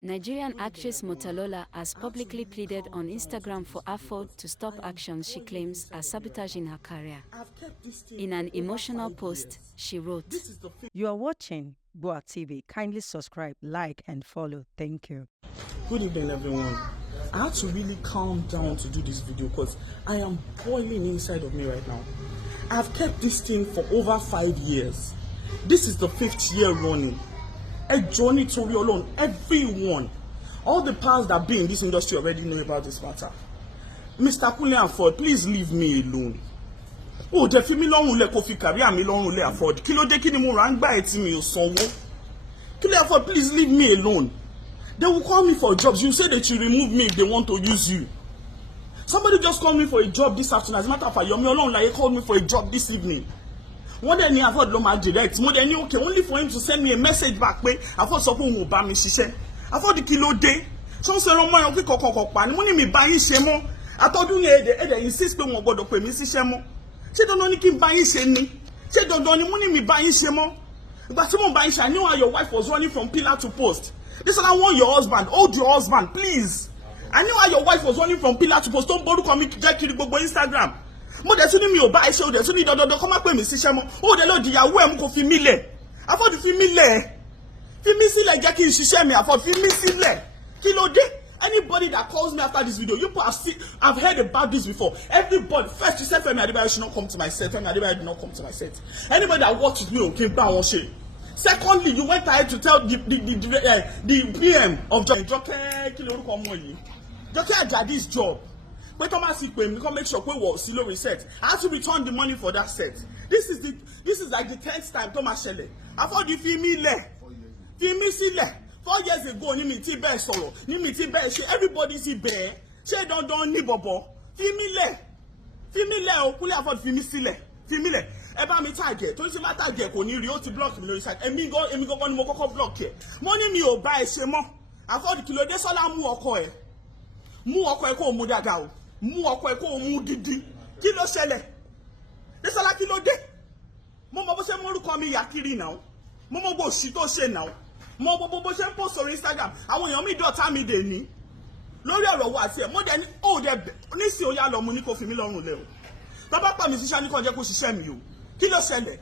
Nigerian actress Motalola has publicly pleaded on Instagram for Afod to stop actions she claims are sabotaging her career. In an emotional post, she wrote, "You are watching GboahTv. Kindly subscribe, like, and follow. Thank you." Good evening, everyone. I had to really calm down to do this video because I am boiling inside of me right now. I've kept this thing for over 5 years. This is the 5th year running. A journey to real alone. Everyone, all the powers that be in this industry already know about this matter. Mr. Kunle Afod, please leave me alone. Oh, the fi mi lorun le ko fi career mi lorun le Afod. Kí ló dé kí ni mo ra ngba eti mi ò sanwó. Kunle Afod, please leave me alone. They will call me for jobs. You say that you remove me if they want to use you. Somebody just called me for a job this afternoon. As a matter of fact, Yomi Olorunlaye called me for a job this evening. One day ni Afod lo ma direct. Mo de ni okay only for him to send me a message back pé Afod sọ pé òun ò bá mi ṣiṣẹ́. Afod kí ló dé? So ń sọ̀rọ̀ mọ́ yan ki kokoko pa ni mo ní mi bá yín ṣe mọ́. Atọ́dún yẹn ede insist pé wọ́n gbọ́dọ̀ pè mí ṣiṣẹ́ mọ́. Ṣé dandan ni kí n bá yín ṣe ni? Ṣé dandan ni mo ní mi bá yín ṣe mọ́? Ìgbà tí mo bá yín ṣe, I knew how your wife was running from pillar to post. This is I want your husband. Hold your husband, please. I knew how your wife was running from pillar to post. Don't bother coming to get gbogbo Instagram. Mo de tún ní mi ò bá iṣẹ́ o de tún ní dandan kó má pè mí síṣẹ́ mọ́. O de lo di ìyàwó ẹ̀ mú kó fi mí lẹ̀. Afod fi mí lẹ̀. Fi mí sílẹ̀ jẹ́ kí n ṣiṣẹ́ mi Afod fi mí sílẹ̀. Kí ló dé? Anybody that calls me after this video, you I've heard about this before. Everybody, first you said Femi Adebayo should not come to my set. Femi Adebayo did not come to my set. Anybody that works with me okay bá wọn ṣe. Secondly, you went ahead to tell the PM of Joke Ajadi's job. When Thomas Ikpe, come make sure we will see low reset. I have to return the money for that set. This is like the 10th time Thomas Shelley. I thought you feel me le. Feel me see le. 4 years ago, ni mi ti be solo. Ni mi ti be she everybody see be. She don ni bobo. Feel me le. Feel me le o Kunle Afod feel me see le. Feel me le. Ẹ bá mi target tó ṣe má target kò ní rí ó ti block mi lórí site èmi gan ni mo kọ́kọ́ block ẹ mo ní mi ò bá ẹ ṣe mọ́ Afod kí ló dé Sọlá mú ọkọ ẹ kó mú dáadáa o mú ọkọ ẹ kó mú gidi kí ló ṣẹlẹ̀ dé Sọlá kí ló dé mo mọ bó ṣe mú orúkọ mi yà kiri náà mo mọ bó ṣì tó ṣe náà mo mọ bó ṣe ń post sórí Instagram àwọn èèyàn mi dọ̀tá mi dè ní lórí ọ̀rọ̀ wa àti ẹ̀ mo dẹ̀ ní ó dẹ̀ nísìnyí ó yá lọ mu ní kó fi mí lọ́rùn lẹ̀ o tọ́ bá pa mi síṣẹ́ ní kàn jẹ́ kó ṣiṣẹ́ mi o kí ló ṣẹlẹ̀